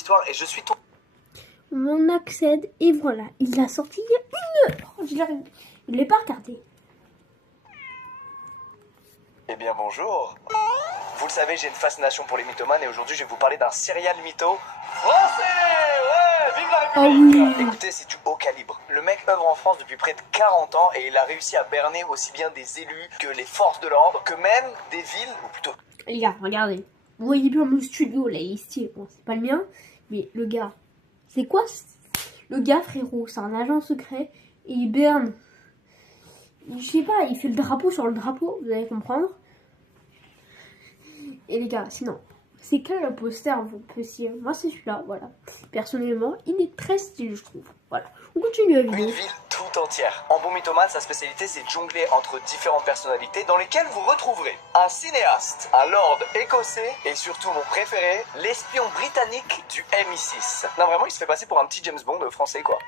l'histoire et je suis tombé. On accède et voilà, il l'a sorti il y a 1 heure. Il l'ai pas regardé. Eh bien bonjour. Vous le savez, j'ai une fascination pour les mythomanes et aujourd'hui je vais vous parler d'un serial mytho français. Ouais, vive la République. oui. Écoutez, c'est du haut calibre. Le mec œuvre en France depuis près de 40 ans et il a réussi à berner aussi bien des élus que les forces de l'ordre, que même des villes, ou plutôt... Les gars, regardez. Vous voyez bien mon studio, là, il est stylé. Bon, c'est pas le mien, mais le gars, c'est quoi le gars, frérot, c'est un agent secret et il berne. Je sais pas, il fait le drapeau sur le drapeau, vous allez comprendre. Et les gars, sinon, c'est quel le poster vous possible? Moi, c'est celui-là, voilà. Personnellement, il est très stylé, je trouve. Voilà, on continue la vidéo. Une ville tout entière. En bon mythomane, sa spécialité, c'est de jongler entre différentes personnalités dans lesquelles vous retrouverez un cinéaste, un lord écossais et surtout mon préféré, l'espion britannique du MI6. Non, vraiment, il se fait passer pour un petit James Bond français, quoi.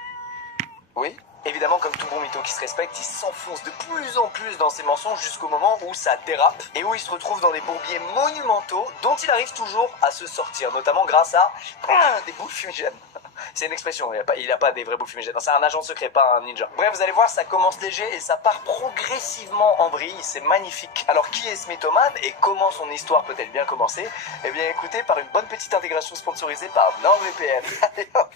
Oui. Évidemment, comme tout bon mytho qui se respecte, il s'enfonce de plus en plus dans ses mensonges jusqu'au moment où ça dérape et où il se retrouve dans des bourbiers monumentaux dont il arrive toujours à se sortir, notamment grâce à des boules fumigènes. C'est une expression, il n'a pas des vrais boules fumigènes, c'est un agent secret, pas un ninja. Bref, vous allez voir, ça commence léger et ça part progressivement en vrille, c'est magnifique. Alors qui est ce mythomane et comment son histoire peut-elle bien commencer? Eh bien écoutez, par une bonne petite intégration sponsorisée par NordVPN. Allez hop.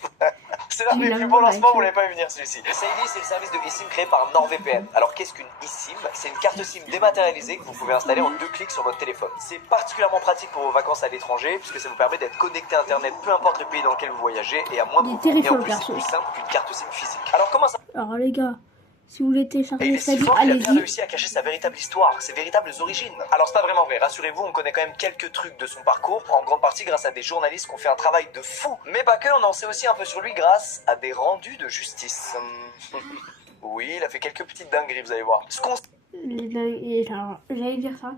C'est l'un des plus beaux lancements, vous l'avez pas vu venir celui-ci. Saily, c'est le service de eSIM créé par NordVPN. Alors qu'est-ce qu'une eSIM? C'est une carte SIM dématérialisée que vous pouvez installer en 2 clics sur votre téléphone. C'est particulièrement pratique pour vos vacances à l'étranger puisque ça vous permet d'être connecté à internet peu importe le pays dans lequel vous voyagez et à moins de coûts. Et en plus c'est plus simple qu'une carte SIM physique. Alors comment ça? Alors les gars, si vous voulez télécharger ça, il a bien réussi à cacher sa véritable histoire, ses véritables origines. Alors c'est pas vraiment vrai, rassurez-vous, on connaît quand même quelques trucs de son parcours, en grande partie grâce à des journalistes qui ont fait un travail de fou. Mais pas que, on en sait aussi un peu sur lui grâce à des rendus de justice. Oui, il a fait quelques petites dingueries, vous allez voir. Ce qu'on... J'allais dire ça.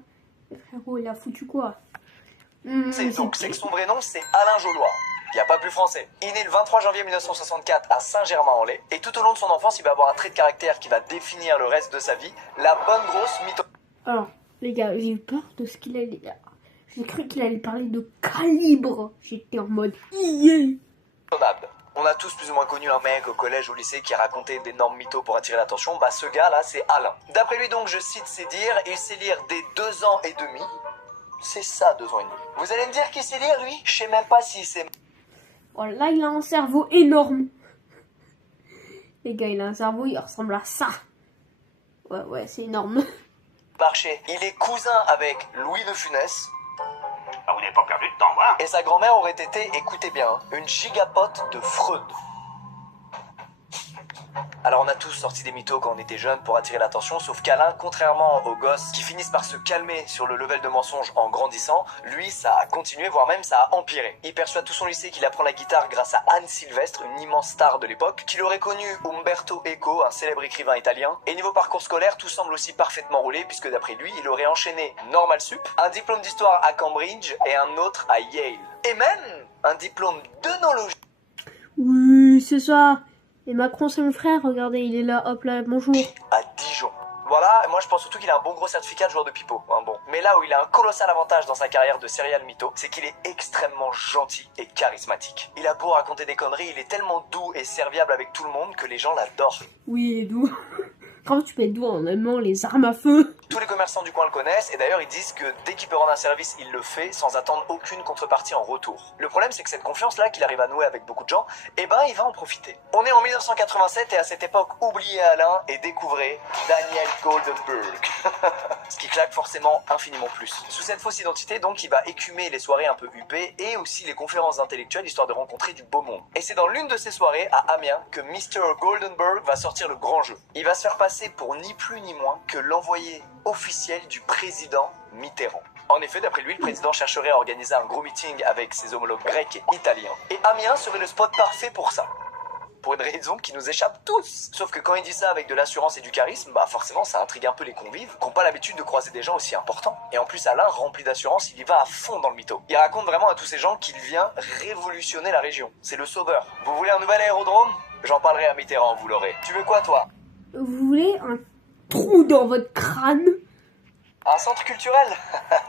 Frérot, il a foutu quoi? C'est que son vrai nom, c'est Alain Jollois. Il n'y a pas plus français. Il est né le 23 janvier 1964 à Saint-Germain-en-Laye. Et tout au long de son enfance, il va avoir un trait de caractère qui va définir le reste de sa vie. La bonne grosse mytho... Alors, les gars, j'ai eu peur de ce qu'il allait dire. J'ai cru qu'il allait parler de calibre. J'étais en mode... On a tous plus ou moins connu un mec au collège ou au lycée qui a raconté d'énormes mythos pour attirer l'attention. Bah ce gars-là, c'est Alain. D'après lui donc, je cite ses dires, il sait lire dès 2 ans et demi. C'est ça, 2 ans et demi. Vous allez me dire qu'il sait lire, lui? Je sais même pas si c'est... Oh là, il a un cerveau énorme. Les gars, il a un cerveau, il ressemble à ça. Ouais, c'est énorme. Marché. Il est cousin avec Louis de Funès. Ah, vous n'avez pas perdu de temps, voilà. Et sa grand-mère aurait été, écoutez bien, une gigapote de Freud. Alors on a tous sorti des mythos quand on était jeunes pour attirer l'attention, sauf qu'Alain, contrairement aux gosses qui finissent par se calmer sur le level de mensonge en grandissant, lui ça a continué, voire même ça a empiré. Il persuade tout son lycée qu'il apprend la guitare grâce à Anne Sylvestre, une immense star de l'époque, qu'il aurait connu Umberto Eco, un célèbre écrivain italien. Et niveau parcours scolaire, tout semble aussi parfaitement roulé, puisque d'après lui, il aurait enchaîné Normal Sup, un diplôme d'histoire à Cambridge et un autre à Yale. Et même un diplôme d'œnologie. Oui, c'est ça. Et Macron, c'est mon frère, regardez, il est là, hop là, bonjour. À Dijon. Voilà, moi je pense surtout qu'il a un bon gros certificat de joueur de pipeau. Bon. Mais là où il a un colossal avantage dans sa carrière de serial mytho, c'est qu'il est extrêmement gentil et charismatique. Il a beau raconter des conneries, il est tellement doux et serviable avec tout le monde que les gens l'adorent. Oui, doux. Comment tu peux être doux en aimant les armes à feu? Tous les commerçants du coin le connaissent et d'ailleurs ils disent que dès qu'il peut rendre un service, il le fait sans attendre aucune contrepartie en retour. Le problème c'est que cette confiance-là qu'il arrive à nouer avec beaucoup de gens, il va en profiter. On est en 1987 et à cette époque, oubliez Alain et découvrez Daniel Goldenberg. Ce qui claque forcément infiniment plus. Sous cette fausse identité donc, il va écumer les soirées un peu huppées et aussi les conférences intellectuelles histoire de rencontrer du beau monde. Et c'est dans l'une de ces soirées à Amiens que Mr. Goldenberg va sortir le grand jeu. Il va se faire passer pour ni plus ni moins que l'envoyé officiel du président Mitterrand. En effet, d'après lui, le président chercherait à organiser un gros meeting avec ses homologues grecs et italiens. Et Amiens serait le spot parfait pour ça. Pour une raison qui nous échappe tous. Sauf que quand il dit ça avec de l'assurance et du charisme, bah forcément ça intrigue un peu les convives qui n'ont pas l'habitude de croiser des gens aussi importants. Et en plus Alain, rempli d'assurance, il y va à fond dans le mytho. Il raconte vraiment à tous ces gens qu'il vient révolutionner la région. C'est le sauveur. Vous voulez un nouvel aérodrome? J'en parlerai à Mitterrand, vous l'aurez. Tu veux quoi toi? Vous voulez un trou dans votre crâne? Un centre culturel?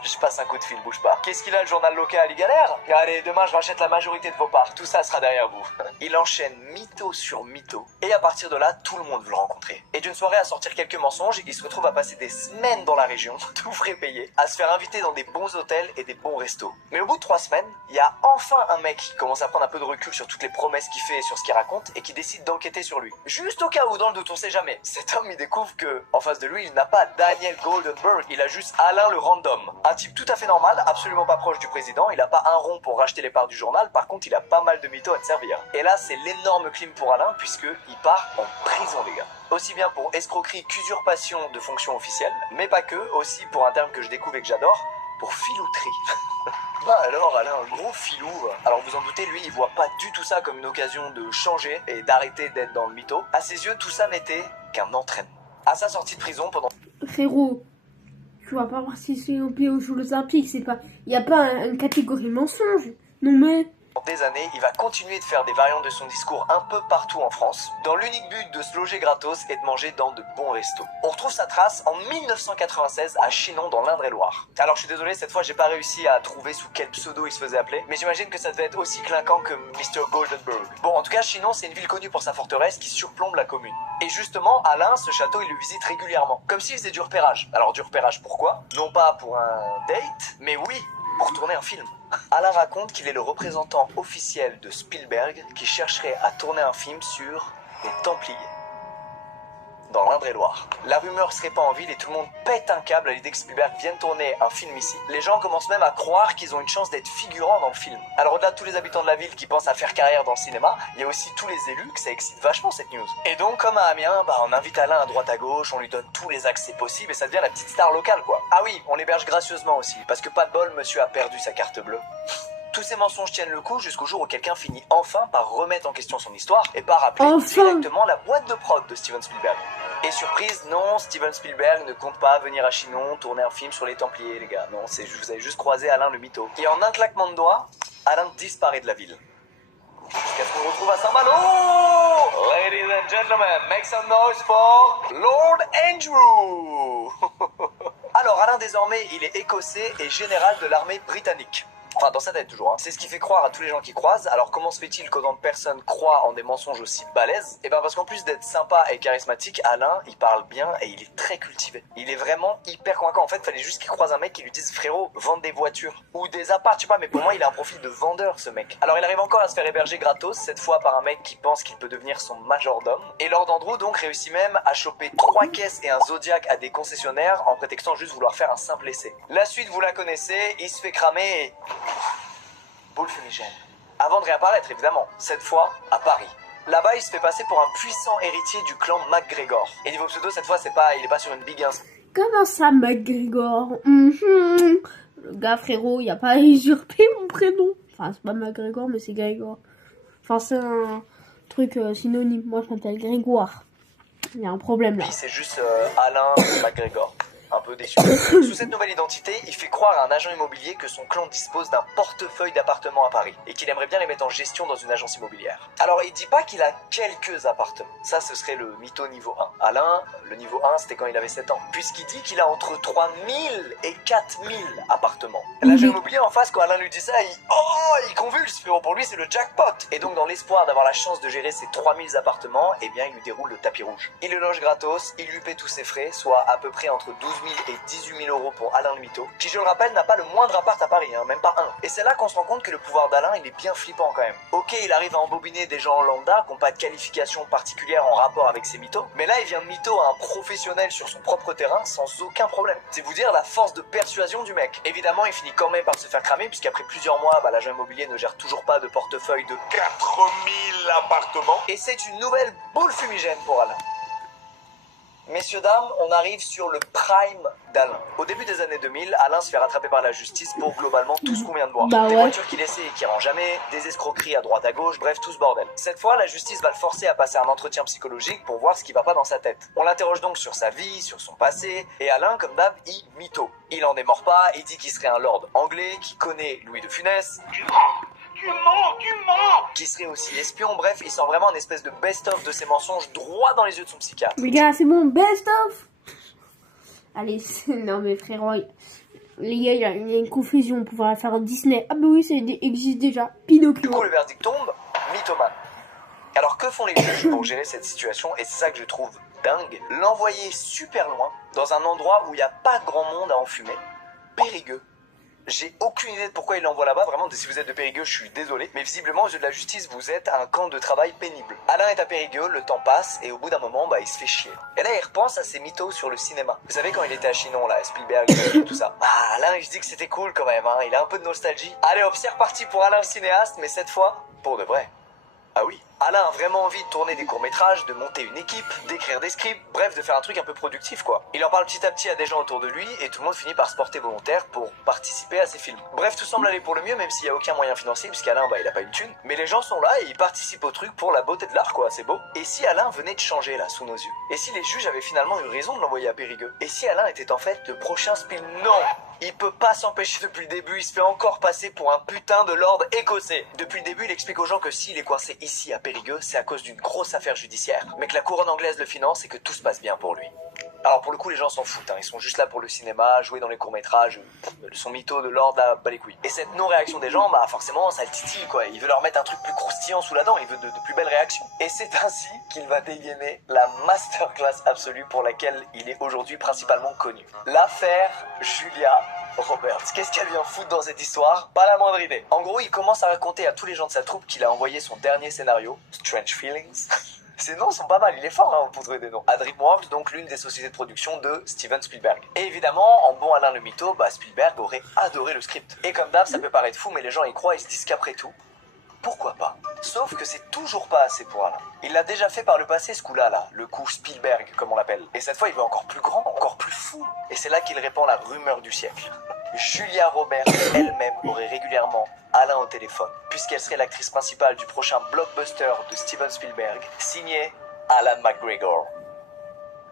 Je passe un coup de fil, bouge pas. Qu'est-ce qu'il a le journal local? Il galère? Allez, demain je rachète la majorité de vos parts, tout ça sera derrière vous. Il enchaîne mytho sur mytho, et à partir de là, tout le monde veut le rencontrer. Et d'une soirée à sortir quelques mensonges, il se retrouve à passer des semaines dans la région, tout frais payé, à se faire inviter dans des bons hôtels et des bons restos. Mais au bout de 3 semaines, il y a enfin un mec qui commence à prendre un peu de recul sur toutes les promesses qu'il fait et sur ce qu'il raconte, et qui décide d'enquêter sur lui. Juste au cas où, dans le doute, on sait jamais. Cet homme, il découvre que, en face de lui, il n'a pas Daniel Goldenberg, il a juste Alain le Random. Un type tout à fait normal, absolument pas proche du président, il a pas un rond pour racheter les parts du journal, par contre il a pas mal de mythos à te servir. Et là c'est l'énorme clim pour Alain, puisque il part en prison les gars. Aussi bien pour escroquerie qu'usurpation de fonctions officielles, mais pas que, aussi pour un terme que je découvre et que j'adore, pour filouterie. Bah alors Alain, un gros filou. Alors vous en doutez, lui il voit pas du tout ça comme une occasion de changer et d'arrêter d'être dans le mytho. À ses yeux tout ça n'était qu'un entraînement. À sa sortie de prison pendant... Frérot, tu vas pas participer aux Jeux Olympiques, c'est pas... Y a pas une catégorie mensonge. Non mais... des années, il va continuer de faire des variantes de son discours un peu partout en France, dans l'unique but de se loger gratos et de manger dans de bons restos. On retrouve sa trace en 1996 à Chinon dans l'Indre-et-Loire. Alors je suis désolé, cette fois j'ai pas réussi à trouver sous quel pseudo il se faisait appeler, mais j'imagine que ça devait être aussi clinquant que Mr. Goldenberg. Bon, en tout cas, Chinon c'est une ville connue pour sa forteresse qui surplombe la commune. Et justement, Alain, ce château, il le visite régulièrement, comme s'il faisait du repérage. Alors du repérage pourquoi? Non pas pour un date, mais oui, pour tourner un film. Alain raconte qu'il est le représentant officiel de Spielberg qui chercherait à tourner un film sur les Templiers. Dans l'Indre-et-Loire. La rumeur se répand en ville et tout le monde pète un câble à l'idée que Spielberg vienne tourner un film ici. Les gens commencent même à croire qu'ils ont une chance d'être figurants dans le film. Alors au-delà de tous les habitants de la ville qui pensent à faire carrière dans le cinéma, il y a aussi tous les élus que ça excite vachement cette news. Et donc comme à Amiens, on invite Alain à droite à gauche, on lui donne tous les accès possibles et ça devient la petite star locale quoi. Ah oui, on l'héberge gracieusement aussi, parce que pas de bol, monsieur a perdu sa carte bleue. Tous ces mensonges tiennent le coup jusqu'au jour où quelqu'un finit enfin par remettre en question son histoire et par appeler directement la boîte de prod de Steven Spielberg. Et surprise, non, Steven Spielberg ne compte pas venir à Chinon tourner un film sur les Templiers, les gars. Non, vous avez juste croisé Alain le mytho. Et en un claquement de doigts, Alain disparaît de la ville. Jusqu'à ce qu'on le retrouve à Saint-Malo. Ladies and gentlemen, make some noise for Lord Andrew. Alors Alain désormais, il est écossais et général de l'armée britannique. Enfin, dans sa tête toujours, hein. C'est ce qui fait croire à tous les gens qui croisent. Alors comment se fait-il qu'autant de personnes croient en des mensonges aussi balèzes? Eh ben parce qu'en plus d'être sympa et charismatique, Alain, il parle bien et il est très cultivé. Il est vraiment hyper convaincant. En fait, fallait juste qu'il croise un mec qui lui dise frérot, vendre des voitures ou des apparts, je sais pas, mais pour moi, il a un profil de vendeur ce mec. Alors il arrive encore à se faire héberger gratos, cette fois par un mec qui pense qu'il peut devenir son majordome. Et Lord Andrew donc réussit même à choper 3 caisses et un Zodiac à des concessionnaires en prétextant juste vouloir faire un simple essai. La suite, vous la connaissez, il se fait cramer et... boule fumigène. Avant de réapparaître évidemment, cette fois à Paris. Là-bas, il se fait passer pour un puissant héritier du clan MacGregor. Et niveau pseudo, cette fois, il est pas sur une big 1. Comment ça, MacGregor? Le gars, frérot, il a pas usurpé mon prénom. Enfin, c'est pas MacGregor, mais c'est Grégoire. Enfin, c'est un truc synonyme. Moi, je m'appelle Grégoire. Il y a un problème là. Puis c'est juste Alain MacGregor. Un peu déçu. Sous cette nouvelle identité, il fait croire à un agent immobilier que son clan dispose d'un portefeuille d'appartements à Paris et qu'il aimerait bien les mettre en gestion dans une agence immobilière. Alors il dit pas qu'il a quelques appartements. Ça, ce serait le mytho niveau 1. Alain, le niveau 1, c'était quand il avait 7 ans. Puisqu'il dit qu'il a entre 3000 et 4000 appartements. L'agent immobilier en face, quand Alain lui dit ça, il convulse, frérot. Pour lui, c'est le jackpot. Et donc, dans l'espoir d'avoir la chance de gérer ces 3000 appartements, eh bien, il lui déroule le tapis rouge. Il le loge gratos, il lui paie tous ses frais, soit à peu près entre 12 000 et 18 000 euros pour Alain le mytho, qui, je le rappelle, n'a pas le moindre appart à Paris, hein, même pas un. Et c'est là qu'on se rend compte que le pouvoir d'Alain, il est bien flippant quand même. Ok, il arrive à embobiner des gens lambda qui n'ont pas de qualification particulière en rapport avec ces mythos, mais là, il vient de mytho à un professionnel sur son propre terrain sans aucun problème. C'est vous dire la force de persuasion du mec. Évidemment, il finit quand même par se faire cramer, puisqu'après plusieurs mois, l'agent immobilier ne gère toujours pas de portefeuille de 4000 appartements. Et c'est une nouvelle boule fumigène pour Alain. Messieurs, dames, on arrive sur le prime d'Alain. Au début des années 2000, Alain se fait rattraper par la justice pour globalement tout ce qu'on vient de voir. Des voitures qu'il essaie et qui rend jamais, des escroqueries à droite à gauche, bref, tout ce bordel. Cette fois, la justice va le forcer à passer un entretien psychologique pour voir ce qui va pas dans sa tête. On l'interroge donc sur sa vie, sur son passé, et Alain, comme d'hab, il mytho. Il en démord pas et dit qu'il serait un lord anglais, qui connaît Louis de Funès. Tu mens! Qui serait aussi espion, bref, il sort vraiment une espèce de best-of de ses mensonges droit dans les yeux de son psychiatre. Les gars, c'est bon, best of. Allez, non mais frérot, les gars, il y a une confusion, on pourrait la faire en Disney. Ah bah oui, ça existe déjà. Pinocchio. Du coup, le verdict tombe, mythomane. Alors que font les juges pour gérer cette situation? Et c'est ça que je trouve dingue. L'envoyer super loin, dans un endroit où il n'y a pas grand monde à enfumer. Périgueux. J'ai aucune idée de pourquoi il l'envoie là-bas. Vraiment, si vous êtes de Périgueux, je suis désolé. Mais visiblement, aux yeux de la justice, vous êtes un camp de travail pénible. Alain est à Périgueux, le temps passe, et au bout d'un moment, il se fait chier. Et là, il repense à ses mythos sur le cinéma. Vous savez, quand il était à Chinon, là, Spielberg, tout ça. Ah, Alain, il se dit que c'était cool quand même, hein. Il a un peu de nostalgie. Allez hop, c'est reparti pour Alain le cinéaste, mais cette fois, pour de vrai. Ah oui, Alain a vraiment envie de tourner des courts-métrages, de monter une équipe, d'écrire des scripts, bref, de faire un truc un peu productif, quoi. Il en parle petit à petit à des gens autour de lui, et tout le monde finit par se porter volontaire pour participer à ses films. Bref, tout semble aller pour le mieux, même s'il n'y a aucun moyen financier, puisqu'Alain, il a pas une thune. Mais les gens sont là, et ils participent au truc pour la beauté de l'art, quoi, c'est beau. Et si Alain venait de changer, là, sous nos yeux? Et si les juges avaient finalement eu raison de l'envoyer à Périgueux? Et si Alain était en fait le prochain Spiel? Non! Il peut pas s'empêcher depuis le début, il se fait encore passer pour un putain de lord écossais. Depuis le début, il explique aux gens que s'il est coincé ici à Périgueux, c'est à cause d'une grosse affaire judiciaire, mais que la couronne anglaise le finance et que tout se passe bien pour lui. Alors pour le coup, les gens s'en foutent, hein. Ils sont juste là pour le cinéma, jouer dans les courts-métrages, son mytho de lord à bas les couilles. Et cette non-réaction des gens, forcément, ça le titille, quoi. Il veut leur mettre un truc plus croustillant sous la dent, il veut de plus belles réactions. Et c'est ainsi qu'il va dégainer la masterclass absolue pour laquelle il est aujourd'hui principalement connu. L'affaire Julia Roberts. Qu'est-ce qu'elle vient foutre dans cette histoire? Pas la moindre idée. En gros, il commence à raconter à tous les gens de sa troupe qu'il a envoyé son dernier scénario, Strange Feelings. Ces noms sont pas mal, il est fort pour trouver des noms. À DreamWorks, donc l'une des sociétés de production de Steven Spielberg. Et évidemment, en bon Alain le mytho, Spielberg aurait adoré le script. Et comme d'hab, ça peut paraître fou, mais les gens y croient et se disent qu'après tout, pourquoi pas? Sauf que c'est toujours pas assez pour Alain. Il l'a déjà fait par le passé ce coup-là, le coup Spielberg, comme on l'appelle. Et cette fois, il veut encore plus grand, encore plus fou. Et c'est là qu'il répand la rumeur du siècle. Julia Roberts elle-même aurait régulièrement Alain au téléphone, puisqu'elle serait l'actrice principale du prochain blockbuster de Steven Spielberg, signé Alan McGregor.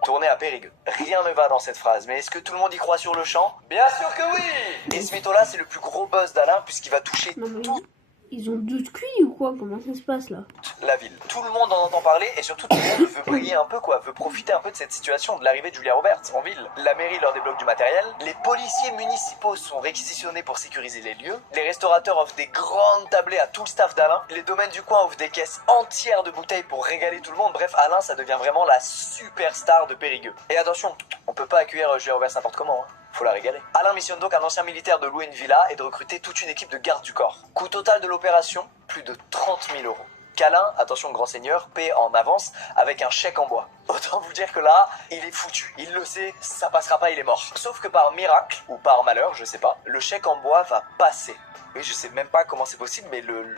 Tourné à Périgueux. Rien ne va dans cette phrase, mais est-ce que tout le monde y croit sur le champ? Bien sûr que oui! Et ce mytho-là, c'est le plus gros buzz d'Alain, puisqu'il va toucher tout. Ils ont deux cuits ou quoi? Comment ça se passe là? La ville. Tout le monde en entend parler et surtout tout le monde veut briller un peu, quoi, veut profiter un peu de cette situation, de l'arrivée de Julia Roberts en ville. La mairie leur débloque du matériel, les policiers municipaux sont réquisitionnés pour sécuriser les lieux, les restaurateurs offrent des grandes tablées à tout le staff d'Alain, les domaines du coin offrent des caisses entières de bouteilles pour régaler tout le monde. Bref, Alain, ça devient vraiment la superstar de Périgueux. Et attention, on peut pas accueillir Julia Roberts n'importe comment, hein. Faut la régaler. Alain missionne donc un ancien militaire de louer une villa et de recruter toute une équipe de gardes du corps. Coût total de l'opération, plus de 30 000 euros. Qu'Alain, attention grand seigneur, paie en avance avec un chèque en bois. Autant vous dire que là, il est foutu. Il le sait, ça passera pas, il est mort. Sauf que par miracle, ou par malheur, je sais pas, le chèque en bois va passer. Oui, je sais même pas comment c'est possible, mais le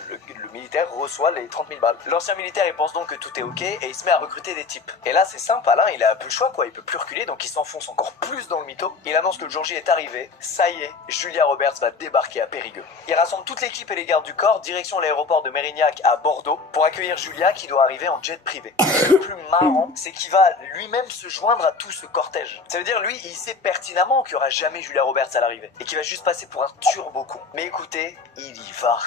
militaire reçoit les 30 000 balles. L'ancien militaire, il pense donc que tout est ok et il se met à recruter des types. Et là, c'est simple, Alain, il a plus le choix, quoi. Il peut plus reculer, donc il s'enfonce encore plus dans le mytho. Il annonce que le jour J est arrivé. Ça y est, Julia Roberts va débarquer à Périgueux. Il rassemble toute l'équipe et les gardes du corps, direction l'aéroport de Mérignac à Bordeaux, pour accueillir Julia qui doit arriver en jet privé. Le plus marrant, c'est qu'il va lui-même se joindre à tout ce cortège. Ça veut dire, lui, il sait pertinemment qu'il n'y aura jamais Julia Roberts à l'arrivée et qu'il va juste passer pour un turbo con. Mais écoutez, il y va.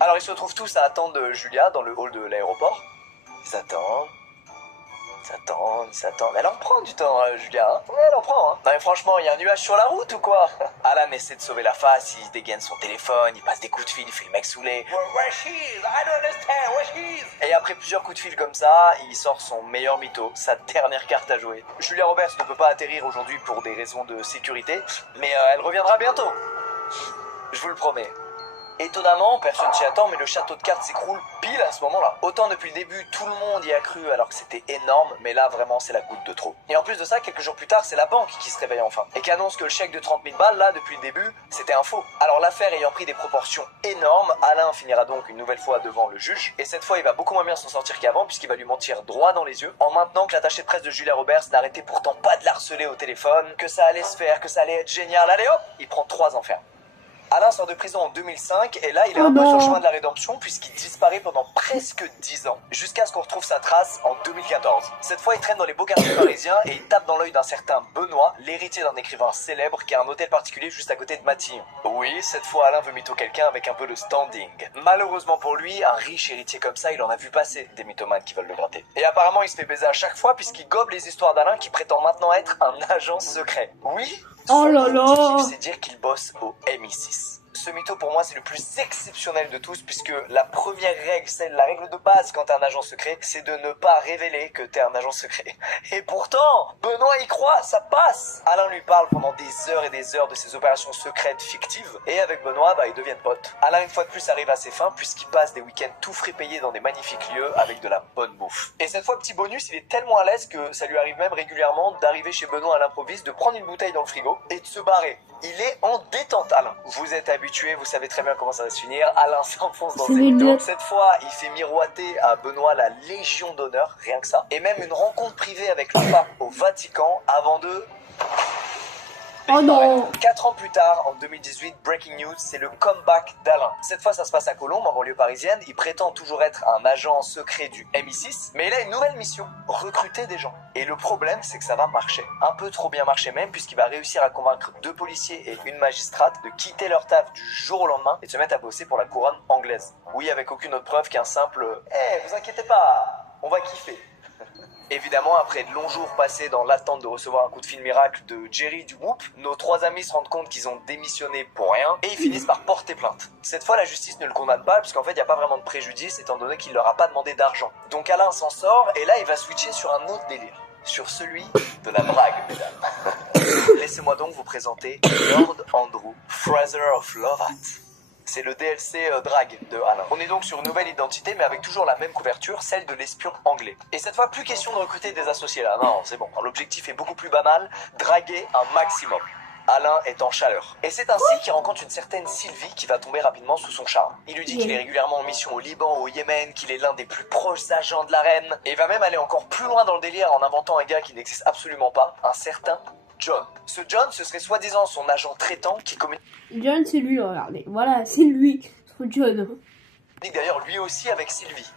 Alors ils se retrouvent tous à attendre Julia dans le hall de l'aéroport. Ils s'attendent. Elle en prend du temps, Julia, hein. Ouais, elle en prend, hein. Non mais franchement, il y a un nuage sur la route ou quoi? Alan essaie de sauver la face, il dégaine son téléphone, il passe des coups de fil, il fait le mec saoulé. Where she is? I don't understand, where she is? Et après plusieurs coups de fil comme ça, il sort son meilleur mytho, sa dernière carte à jouer. Julia Roberts ne peut pas atterrir aujourd'hui pour des raisons de sécurité, mais elle reviendra bientôt. Je vous le promets. Étonnamment, personne s'y attend, mais le château de cartes s'écroule pile à ce moment-là. Autant depuis le début, tout le monde y a cru alors que c'était énorme, mais là vraiment c'est la goutte de trop. Et en plus de ça, quelques jours plus tard, c'est la banque qui se réveille enfin, et qui annonce que le chèque de 30 000 balles, là, depuis le début, c'était un faux. Alors l'affaire ayant pris des proportions énormes, Alain finira donc une nouvelle fois devant le juge, et cette fois il va beaucoup moins bien s'en sortir qu'avant, puisqu'il va lui mentir droit dans les yeux, en maintenant que l'attaché de presse de Julia Roberts n'arrêtait pourtant pas de l'harceler au téléphone, que ça allait se faire, que ça allait être génial. Allez hop, il prend 3 enfermes. Alain sort de prison en 2005 et là il est Oh un peu non. sur le chemin de la rédemption puisqu'il disparaît pendant presque 10 ans jusqu'à ce qu'on retrouve sa trace en 2014. Cette fois il traîne dans les beaux quartiers parisiens et il tape dans l'œil d'un certain Benoît, l'héritier d'un écrivain célèbre qui a un hôtel particulier juste à côté de Matignon. Oui, cette fois Alain veut mytho quelqu'un avec un peu de standing. Malheureusement pour lui, un riche héritier comme ça, il en a vu passer des mythomanes qui veulent le gratter. Et apparemment il se fait baiser à chaque fois puisqu'il gobe les histoires d'Alain qui prétend maintenant être un agent secret. Oui, Oh son là là. objectif, c'est dire qu'il bosse au MI6. Ce mytho pour moi c'est le plus exceptionnel de tous puisque la première règle, c'est la règle de base quand t'es un agent secret, c'est de ne pas révéler que t'es un agent secret. Et pourtant, Benoît y croit, ça passe. Alain lui parle pendant des heures et des heures de ses opérations secrètes fictives et avec Benoît, ils deviennent potes. Alain une fois de plus arrive à ses fins puisqu'il passe des week-ends tout frais payés dans des magnifiques lieux avec de la bonne bouffe. Et cette fois, petit bonus, il est tellement à l'aise que ça lui arrive même régulièrement d'arriver chez Benoît à l'improviste, de prendre une bouteille dans le frigo et de se barrer. Il est en détente, Alain. Vous êtes habitué, vous savez très bien comment ça va se finir. Alain s'enfonce dans C'est ses les mythos. lunettes. Cette fois, il fait miroiter à Benoît la Légion d'honneur, rien que ça. Et même une rencontre privée avec le pape au Vatican avant de... Oh non. 4 ans plus tard, en 2018, Breaking News, c'est le comeback d'Alain. Cette fois, ça se passe à Colombes, en banlieue parisienne. Il prétend toujours être un agent secret du MI6, mais il a une nouvelle mission, recruter des gens. Et le problème, c'est que ça va marcher. Un peu trop bien marcher même, puisqu'il va réussir à convaincre 2 policiers et une magistrate de quitter leur taf du jour au lendemain et de se mettre à bosser pour la couronne anglaise. Oui, avec aucune autre preuve qu'un simple « Eh, vous inquiétez pas, on va kiffer ». Évidemment, après de longs jours passés dans l'attente de recevoir un coup de fil miracle de Jerry du Whoop, nos 3 amis se rendent compte qu'ils ont démissionné pour rien et ils finissent par porter plainte. Cette fois, la justice ne le condamne pas puisqu'en fait, il n'y a pas vraiment de préjudice étant donné qu'il leur a pas demandé d'argent. Donc Alain s'en sort et là, il va switcher sur un autre délire. Sur celui de la drague, mesdames. Laissez-moi donc vous présenter Lord Andrew Fraser of Lovat. C'est le DLC drague de Alain. On est donc sur une nouvelle identité mais avec toujours la même couverture, celle de l'espion anglais. Et cette fois, plus question de recruter des associés là, non, c'est bon. L'objectif est beaucoup plus banal, draguer un maximum. Alain est en chaleur. Et c'est ainsi qu'il rencontre une certaine Sylvie qui va tomber rapidement sous son charme. Il lui dit qu'il est régulièrement en mission au Liban, au Yémen, qu'il est l'un des plus proches agents de la reine. Et il va même aller encore plus loin dans le délire en inventant un gars qui n'existe absolument pas, un certain John. Ce John, ce serait soi-disant son agent traitant qui communique John, c'est lui, regardez. Voilà, c'est lui. Son John. d'ailleurs lui aussi avec Sylvie.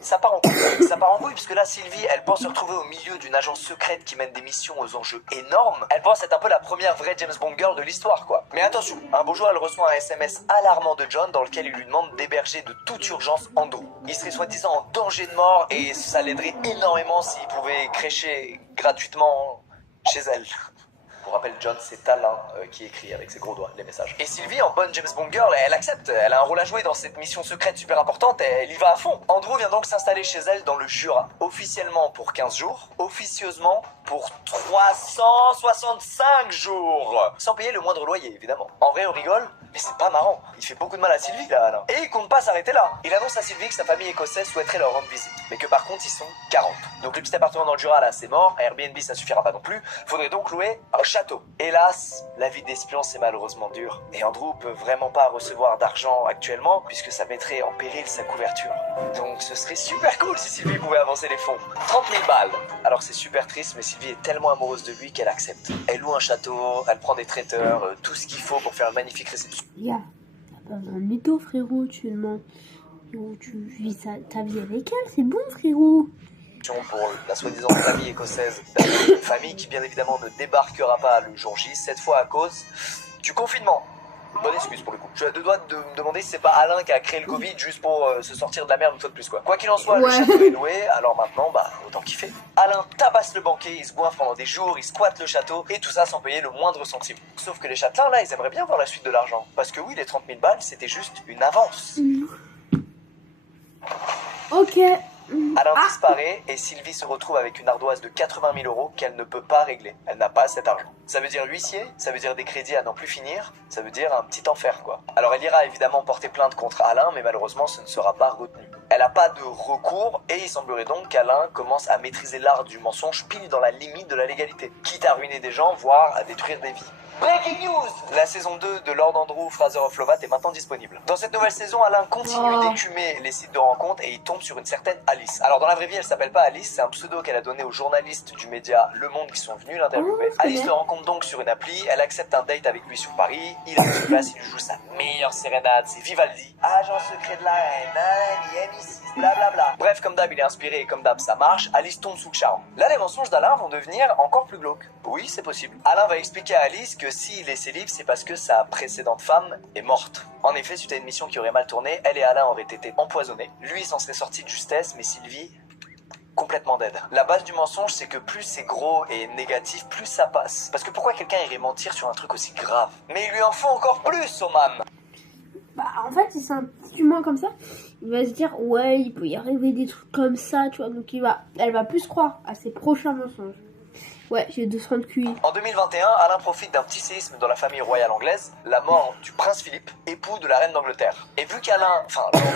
Ça part en couille. Ça part en couille puisque là Sylvie, elle pense se retrouver au milieu d'une agence secrète qui mène des missions aux enjeux énormes. Elle pense être un peu la première vraie James Bond girl de l'histoire quoi. Mais attention, un beau jour elle reçoit un SMS alarmant de John dans lequel il lui demande d'héberger de toute urgence Andrew. Il serait soi-disant en danger de mort et ça l'aiderait énormément s'il pouvait crécher gratuitement chez elle. Pour rappel, John, c'est Alain qui écrit avec ses gros doigts les messages. Et Sylvie, en bonne James Bond girl, elle accepte. Elle a un rôle à jouer dans cette mission secrète super importante et elle y va à fond. Andrew vient donc s'installer chez elle dans le Jura. Officiellement pour 15 jours, officieusement pour 365 jours. Sans payer le moindre loyer, évidemment. En vrai, on rigole, mais c'est pas marrant. Il fait beaucoup de mal à Sylvie, là, Alain. Et il compte pas s'arrêter là. Il annonce à Sylvie que sa famille écossaise souhaiterait leur rendre visite. Mais que par contre, ils sont 40. Donc le petit appartement dans le Jura, là, c'est mort. Airbnb, ça suffira pas non plus. Faudrait donc louer un château. Hélas, la vie d'espion, c'est malheureusement dur. Et Andrew peut vraiment pas recevoir d'argent actuellement, puisque ça mettrait en péril sa couverture. Donc ce serait super cool si Sylvie pouvait avancer les fonds. 30 000 balles. Alors c'est super triste, mais Sylvie est tellement amoureuse de lui qu'elle accepte. Elle loue un château, elle prend des traiteurs, tout ce qu'il faut pour faire une magnifique réception. Gars, t'as pas besoin de mytho, frérot. Tu demandes. Tu vis ta vie avec elle, c'est bon, frérot. Pour la soi-disant famille écossaise, une famille qui bien évidemment ne débarquera pas le jour J, cette fois à cause du confinement. Bonne excuse pour le coup. Je suis à 2 doigts de me demander si c'est pas Alain qui a créé le Covid juste pour se sortir de la merde une fois de plus quoi. Quoi qu'il en soit, le château est loué, alors maintenant autant kiffer. Alain tabasse le banquet, il se goinfre pendant des jours, il squatte le château et tout ça sans payer le moindre centime. Sauf que les châtelains là, ils aimeraient bien voir la suite de l'argent. Parce que oui, les 30 000 balles, c'était juste une avance. Ok. Alain disparaît et Sylvie se retrouve avec une ardoise de 80 000 euros qu'elle ne peut pas régler. Elle n'a pas cet argent. Ça veut dire huissier, ça veut dire des crédits à n'en plus finir, ça veut dire un petit enfer quoi. Alors elle ira évidemment porter plainte contre Alain, mais malheureusement ce ne sera pas retenu. Elle n'a pas de recours et il semblerait donc qu'Alain commence à maîtriser l'art du mensonge pile dans la limite de la légalité, quitte à ruiner des gens, voire à détruire des vies. Breaking news! La saison 2 de Lord Andrew Fraser of Lovat est maintenant disponible. Dans cette nouvelle saison, Alain continue d'écumer les sites de rencontres et il tombe sur une certaine Alice. Alors dans la vraie vie, elle s'appelle pas Alice, c'est un pseudo qu'elle a donné aux journalistes du média Le Monde qui sont venus l'interviewer. Alice le rencontre rencontre donc sur une appli, elle accepte un date avec lui sur Paris, il arrive sur place, il lui joue sa meilleure sérénade, c'est Vivaldi. Agent secret de la reine, MI6, blablabla. Bref, comme d'hab, il est inspiré et comme d'hab, ça marche, Alice tombe sous le charme. Là, les mensonges d'Alain vont devenir encore plus glauques. Oui, c'est possible. Alain va expliquer à Alice que s'il est célib, c'est parce que sa précédente femme est morte. En effet, suite à une mission qui aurait mal tourné, elle et Alain auraient été empoisonnés. Lui s'en serait sorti de justesse, mais Sylvie... complètement dead. La base du mensonge, c'est que plus c'est gros et négatif, plus ça passe. Parce que pourquoi quelqu'un irait mentir sur un truc aussi grave? Mais il lui en faut encore plus, Oman. Bah, en fait, si c'est un petit humain comme ça, il va se dire, ouais, il peut y arriver des trucs comme ça, tu vois. Donc, elle va plus croire à ses prochains mensonges. Ouais, j'ai 200 de QI. En 2021, Alain profite d'un petit séisme dans la famille royale anglaise, la mort du prince Philippe, époux de la reine d'Angleterre. Et vu qu'Alain,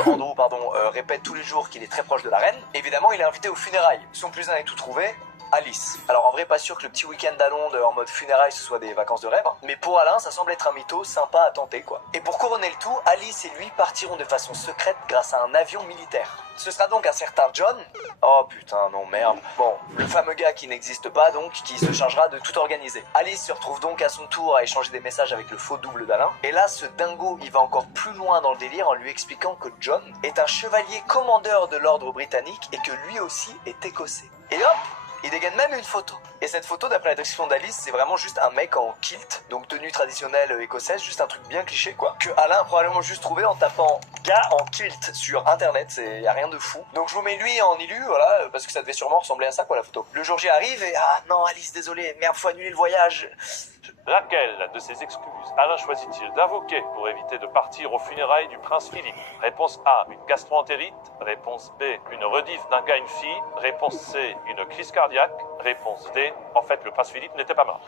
Lord Andrew, répète tous les jours qu'il est très proche de la reine, évidemment, il est invité aux funérailles. Son plus un est tout trouvé, Alice. Alors en vrai, pas sûr que le petit week-end à Londres en mode funérailles ce soit des vacances de rêve, mais pour Alain, ça semble être un mytho sympa à tenter quoi. Et pour couronner le tout, Alice et lui partiront de façon secrète grâce à un avion militaire. Ce sera donc un certain John, oh putain non merde, bon, le fameux gars qui n'existe pas donc, qui se chargera de tout organiser. Alice se retrouve donc à son tour à échanger des messages avec le faux double d'Alain, et là ce dingo il va encore plus loin dans le délire en lui expliquant que John est un chevalier commandeur de l'ordre britannique et que lui aussi est écossais. Et hop, il dégaine même une photo. Et cette photo, d'après la description d'Alice, c'est vraiment juste un mec en kilt, donc tenue traditionnelle écossaise, juste un truc bien cliché quoi. Que Alain a probablement juste trouvé en tapant gars en kilt sur internet, y a rien de fou. Donc je vous mets lui en élu, voilà, parce que ça devait sûrement ressembler à ça quoi la photo. Le jour J arrive et ah non Alice, désolé, merde, faut annuler le voyage. Laquelle de ces excuses Alain choisit-il d'invoquer pour éviter de partir aux funérailles du prince Philippe? Réponse A, une gastroentérite. Réponse B, une rediff d'un gars, une fille. Réponse C, une crise cardiaque. Réponse D, en fait le prince Philippe n'était pas mort.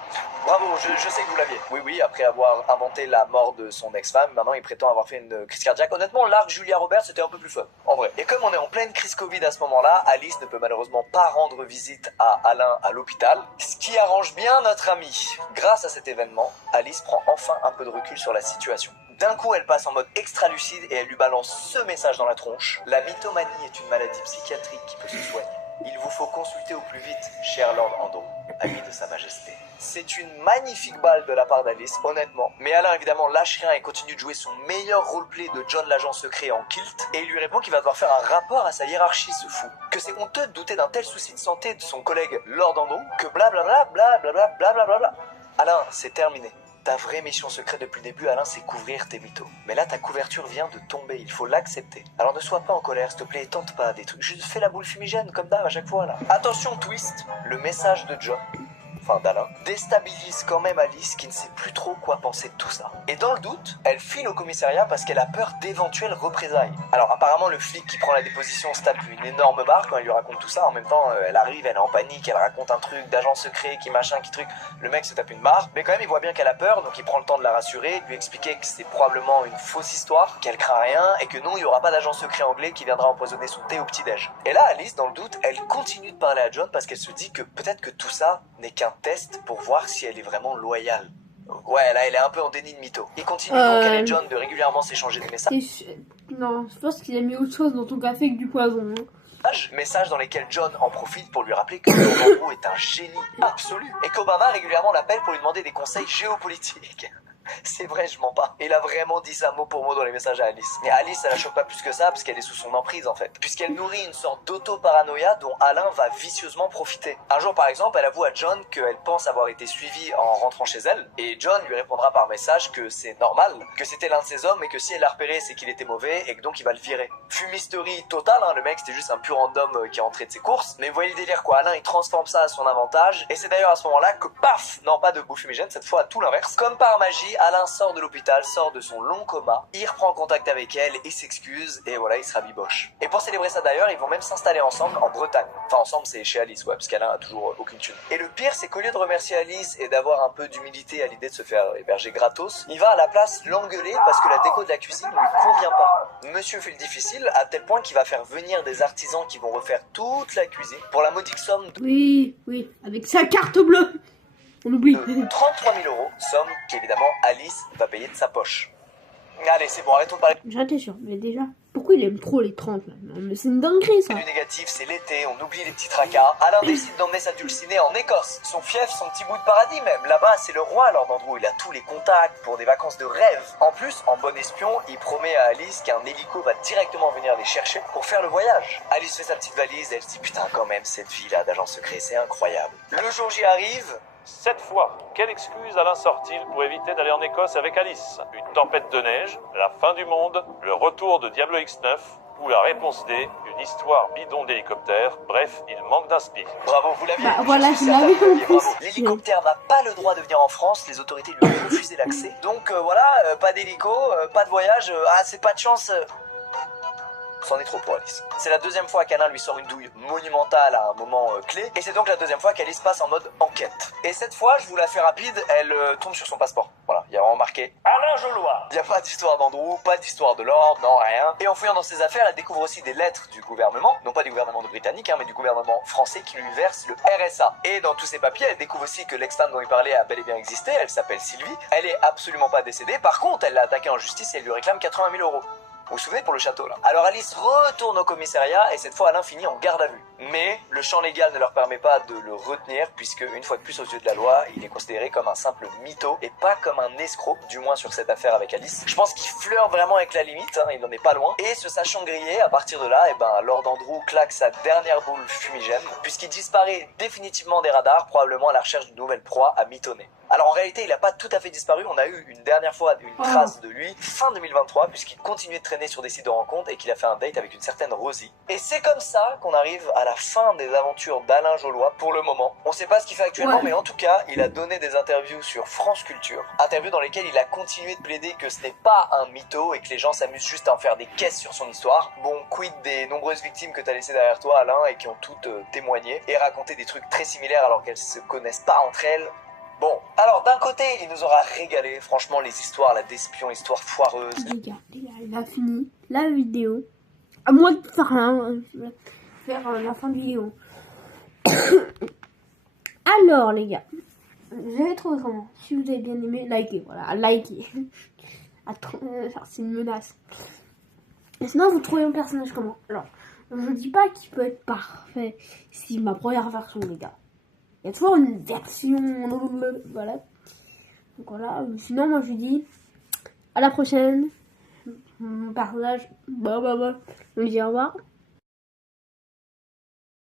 Bravo, je sais que vous l'aviez. Oui, après avoir inventé la mort de son ex-femme, maintenant il prétend avoir fait une crise cardiaque. Honnêtement, l'arc Julia Roberts c'était un peu plus fun, en vrai. Et comme on est en pleine crise Covid à ce moment-là, Alice ne peut malheureusement pas rendre visite à Alain à l'hôpital, ce qui arrange bien notre ami. Grâce à cet événement, Alice prend enfin un peu de recul sur la situation. D'un coup, elle passe en mode extra lucide et elle lui balance ce message dans la tronche. La mythomanie est une maladie psychiatrique qui peut se soigner. Il vous faut consulter au plus vite, cher Lord Andrew, ami de sa majesté. C'est une magnifique balle de la part d'Alice, honnêtement. Mais Alain, évidemment, lâche rien et continue de jouer son meilleur roleplay de John l'agent secret en kilt. Et il lui répond qu'il va devoir faire un rapport à sa hiérarchie, ce fou. Que c'est honteux de douter d'un tel souci de santé de son collègue Lord Andrew, que blablabla, blablabla, blablabla. Alain, c'est terminé. Ta vraie mission secrète depuis le début, Alain, c'est couvrir tes mythos. Mais là, ta couverture vient de tomber, il faut l'accepter. Alors ne sois pas en colère, s'il te plaît, et tente pas des trucs. Juste fais la boule fumigène, comme d'hab à chaque fois, là. Attention, twist, le message de John, d'Alain, déstabilise quand même Alice qui ne sait plus trop quoi penser de tout ça. Et dans le doute, elle file au commissariat parce qu'elle a peur d'éventuelles représailles. Alors apparemment le flic qui prend la déposition se tape une énorme barre quand elle lui raconte tout ça. En même temps elle arrive, elle est en panique, elle raconte un truc d'agent secret qui machin qui truc. Le mec se tape une barre, mais quand même il voit bien qu'elle a peur, donc il prend le temps de la rassurer, de lui expliquer que c'est probablement une fausse histoire, qu'elle craint rien et que non il y aura pas d'agent secret anglais qui viendra empoisonner son thé au petit-déj. Et là Alice dans le doute, elle continue de parler à John parce qu'elle se dit que peut-être que tout ça n'est qu'un test pour voir si elle est vraiment loyale. Ouais, là, elle est un peu en déni de mytho. Il continue donc, elle et John, de régulièrement s'échanger des messages. Non, je pense qu'il a mis autre chose dans ton café que du poison. Messages dans lesquels John en profite pour lui rappeler que Lord Andrew est un génie absolu et qu'Obama régulièrement l'appelle pour lui demander des conseils géopolitiques. C'est vrai, je mens pas. Il a vraiment dit ça mot pour mot dans les messages à Alice. Mais Alice, ça la choque pas plus que ça, parce qu'elle est sous son emprise en fait. Puisqu'elle nourrit une sorte d'auto-paranoïa dont Alain va vicieusement profiter. Un jour par exemple, elle avoue à John qu'elle pense avoir été suivie en rentrant chez elle. Et John lui répondra par message que c'est normal, que c'était l'un de ses hommes et que si elle l'a repéré, c'est qu'il était mauvais et que donc il va le virer. Fumisterie totale, hein, le mec c'était juste un pur random qui est rentré de ses courses. Mais vous voyez le délire quoi, Alain il transforme ça à son avantage. Et c'est d'ailleurs à ce moment-là que paf, non pas de boule fumigène, cette fois à tout l'inverse. Comme par magie, Alain sort de l'hôpital, sort de son long coma, il reprend contact avec elle et s'excuse, et voilà, il se rabiboche. Et pour célébrer ça d'ailleurs, ils vont même s'installer ensemble en Bretagne. Enfin ensemble c'est chez Alice, ouais, parce qu'Alain a toujours aucune thune. Et le pire c'est qu'au lieu de remercier Alice et d'avoir un peu d'humilité à l'idée de se faire héberger gratos, il va à la place l'engueuler parce que la déco de la cuisine ne lui convient pas. Monsieur fait le difficile à tel point qu'il va faire venir des artisans qui vont refaire toute la cuisine pour la modique somme de... Oui, avec sa carte bleue. On oublie. 33 000 €, somme qu'évidemment Alice va payer de sa poche. Allez, c'est bon, arrêtons de parler. J'étais sûr, mais déjà, pourquoi il aime trop les 30 là? Non, mais c'est une dinguerie ça. Du négatif, c'est l'été, on oublie les petits tracas. Alain décide d'emmener sa dulcinée en Écosse. Son fief, son petit bout de paradis même. Là-bas, c'est le roi Lord Andrew. Il a tous les contacts pour des vacances de rêve. En plus, en bon espion, il promet à Alice qu'un hélico va directement venir les chercher pour faire le voyage. Alice fait sa petite valise et elle se dit putain quand même, cette vie-là d'agent secret, c'est incroyable. Le jour J arrive. Cette fois, quelle excuse Alain sort-il pour éviter d'aller en Écosse avec Alice? Une tempête de neige, la fin du monde, le retour de Diablo X9 ou la réponse D, une histoire bidon d'hélicoptère. Bref, il manque d'inspi. Bravo, vous l'aviez. Bah, voilà, je l'avais compris. Bravo. L'hélicoptère n'a pas le droit de venir en France, les autorités lui ont refusé l'accès. Donc voilà, pas d'hélico, pas de voyage, c'est pas de chance. C'en est trop pour Alice. C'est la deuxième fois qu'Alain lui sort une douille monumentale à un moment clé, et c'est donc la deuxième fois qu'Alice passe en mode enquête. Et cette fois, je vous la fais rapide, elle tombe sur son passeport. Voilà, il y a vraiment marqué Alain Jolois. Il n'y a pas d'histoire d'Andrew, pas d'histoire de Lord, non, rien. Et en fouillant dans ses affaires, elle découvre aussi des lettres du gouvernement, non pas du gouvernement britannique, mais du gouvernement français qui lui verse le RSA. Et dans tous ces papiers, elle découvre aussi que l'ex-femme dont il parlait a bel et bien existé, elle s'appelle Sylvie, elle est absolument pas décédée, par contre, elle l'a attaquée en justice et elle lui réclame 80 000 euros. Vous vous souvenez pour le château là? Alors Alice retourne au commissariat et cette fois Alain finit en garde à vue. Mais le champ légal ne leur permet pas de le retenir puisque une fois de plus aux yeux de la loi, il est considéré comme un simple mytho et pas comme un escroc, du moins sur cette affaire avec Alice. Je pense qu'il flirte vraiment avec la limite, il n'en est pas loin. Et se sachant grillé, à partir de là, Lord Andrew claque sa dernière boule fumigène puisqu'il disparaît définitivement des radars, probablement à la recherche d'une nouvelle proie à mitonner. Alors en réalité, il n'a pas tout à fait disparu, on a eu une dernière fois une trace de lui fin 2023 puisqu'il continuait de traîner sur des sites de rencontres et qu'il a fait un date avec une certaine Rosie. Et c'est comme ça qu'on arrive à la fin des aventures d'Alain Jolois pour le moment. On sait pas ce qu'il fait actuellement, mais en tout cas, il a donné des interviews sur France Culture, interviews dans lesquelles il a continué de plaider que ce n'est pas un mytho et que les gens s'amusent juste à en faire des caisses sur son histoire. Bon, quid des nombreuses victimes que t'as laissées derrière toi, Alain, et qui ont toutes témoigné et raconté des trucs très similaires alors qu'elles se connaissent pas entre elles. Bon, alors d'un côté, il nous aura régalé, franchement, les histoires là d'espions, histoires foireuses. Les gars, il a fini la vidéo. À moins de faire je vais faire la fin de vidéo. Alors les gars, vous avez trouvé comment? Si vous avez bien aimé, likez, voilà, likez. Attends, c'est une menace. Et sinon, vous trouvez un personnage comment? Alors, je dis pas qu'il peut être parfait. C'est ma première version, les gars. Il y a toujours une version, voilà. Donc voilà, sinon moi je lui dis à la prochaine. Mon personnage, on lui dit au revoir.